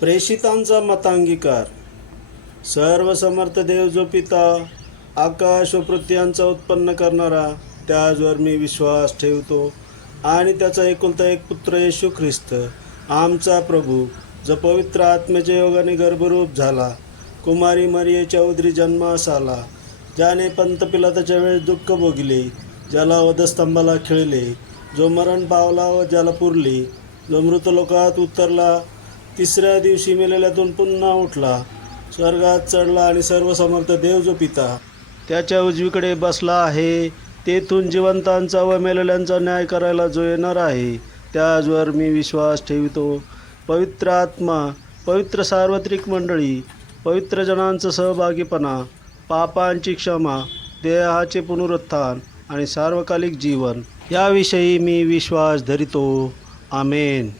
प्रेषितांचा मतांगीकार. सर्व समर्थ देव जो पिता, आकाश व पृथ्व्यांचा उत्पन्न करणारा, त्याचवर मी विश्वास ठेवतो आणि त्याचा एकुलता एक पुत्र येशू ख्रिस्त, आमचा प्रभू, जो पवित्र आत्म्याच्या योगाने गर्भरूप झाला, कुमारी मरियेच्या उदरी जन्मास आला, ज्याने पंत पिलाताच्या वेळेस दुःख भोगले, ज्याला वधस्तंभाला खिळले, जो मरण पावला व ज्याला पुरले, जो मृतलोकात उतरला, तिसऱ्या दिवशी मेलेल्यातून पुन्हा उठला, स्वर्गात चढला आणि सर्व समर्थ देव जो पिता त्याच्या उजवीकडे बसला आहे, तेथून जिवंतांचा व मेलेल्यांचा न्याय करायला जो येणार आहे, त्याचवर मी विश्वास ठेवितो. पवित्र आत्मा, पवित्र सार्वत्रिक मंडळी, पवित्र जनांचा सहभागीपणा, पापांची क्षमा, देहाचे पुनरुत्थान आणि सार्वकालिक जीवन, याविषयी मी विश्वास धरितो. आमेन.